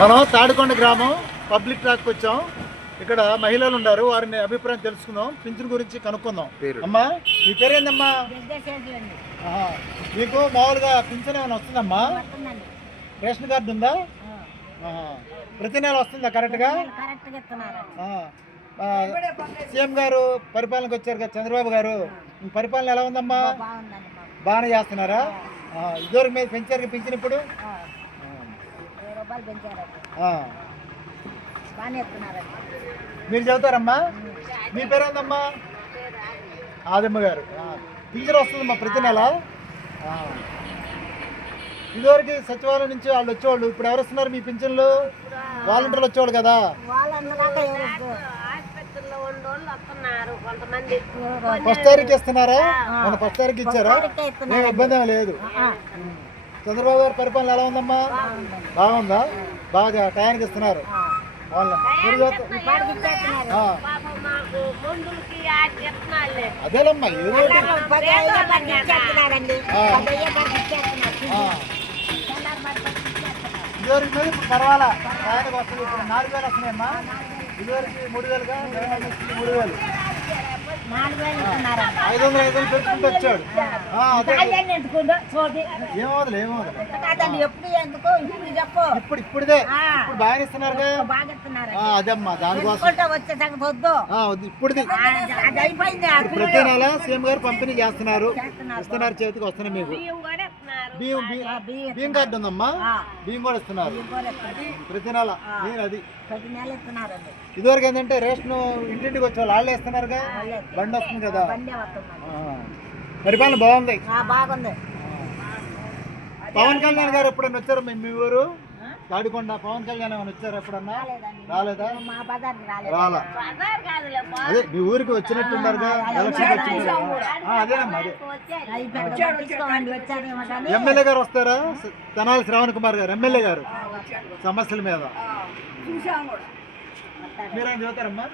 మనం తాడికొండ గ్రామం public track వచ్చాం. ఇక్కడ మహిళలు ఉన్నారు. వారిని అభిప్రాయం తెలుసుకుందాం. పింఛన్ గురించి కనుక్కుందాం. పేరు? అమ్మా మీ పేరేందమ్మా ఆహా. మీకు మామూలుగా పింఛన్ ఏమైనా వస్తుందమ్మా? రేషన్ కార్డు ఉందా. ప్రతి నెల వస్తుందా కరెక్ట్గా? సీఎం గారు పరిపాలనకు వచ్చారు కదా చంద్రబాబు గారు. పరిపాలన ఎలా ఉందమ్మా? బాగానే చేస్తున్నారా? ఇదివరకు మీద పెంచారు పింఛన్ ఇప్పుడు? ఆ, వెయ్యి రూపాయలు. బాగానే మీరు చదువుతారమ్మా మీ పేరు ఏందమ్మా ఆదమ్మ గారు. పింఛన్ వస్తుందమ్మా ప్రతి నెల. ఆ. ఇదివరకు సచివాలయం నుంచి వాళ్ళు వచ్చేవాళ్ళు. ఇప్పుడు ఎవరు వస్తున్నారు మీ పింఛన్లు? వాలంటీర్లు వచ్చేవాళ్ళు కదా? ఫస్ట్ తారీఖు ఇస్తున్నారా? మన ఫస్ట్ తారీఖు ఇచ్చారా? ఇబ్బంది ఏమీ లేదు. చంద్రబాబు గారి పరిపాలన ఎలా ఉందమ్మా? బాగుందా? బాగా టయానికి ఇస్తున్నారు. అదేలమ్మా. ఇదివరకు మీద ఇప్పుడు పర్వాలా? టయానికి వస్తుంది ఇప్పుడు నాలుగు వేలు వస్తున్నాయమ్మా. ఇదివరకు మూడు వేలుగా మూడు వేలు. ఐదు వందలు ఐదు వందలు పెట్టుకుంటూ వచ్చాడు. ఆ, అదే. అయ్యండి ఎందుకుందో చూది ఏమవుతుంది ఏమవుతుంది కాదండి ఎప్పుడు ఎందుకో ఇప్పుడు చెప్పు. ఇప్పుడు ఇప్పుడుదే. ఆ. ఇప్పుడు బాగా ఇస్తున్నారుగా బాగా ఇస్తున్నారు. ఆ, అదమ్మా దానికోసం. వద్దు. ఇప్పుడుది. ప్రతి నెల సీఎం గారు పంపిణీ చేస్తున్నారు. ఇస్తున్నారు చేతికి వస్తున్నాయి మీకు. బియ్యం బియ్యం కార్డు ఉందమ్మా. బియ్యం కూడా ఇస్తున్నారు. ప్రతి నెల అది ఇదివరకు ఏంటంటే రేషన్ ఇంటింటికి వచ్చే వాళ్ళు వాళ్ళే ఇస్తున్నారుగా బండి వస్తుంది కదా. పరిపాలన బాగుంది? బాగుంది. పవన్ కళ్యాణ్ గారు ఎప్పుడైనా వచ్చారు మీ ఊరు? తాడికొండ పవన్ కళ్యాణ్ ఏమైనా వచ్చారు ఎప్పుడన్నా? రాలేదా? మా బజార్కి రాలేదు. రాలా? బజార్ కాదులే అదే మీ ఊరికి వచ్చినట్టున్నారుగా? ఎలక్షన్ అదేనమ్మా అదే. ఎమ్మెల్యే గారు వస్తారా? తెనాలి శ్రావణ్ కుమార్ గారు ఎమ్మెల్యే గారు. సమస్యల మీద. మీరేం చదువుతారమ్మా?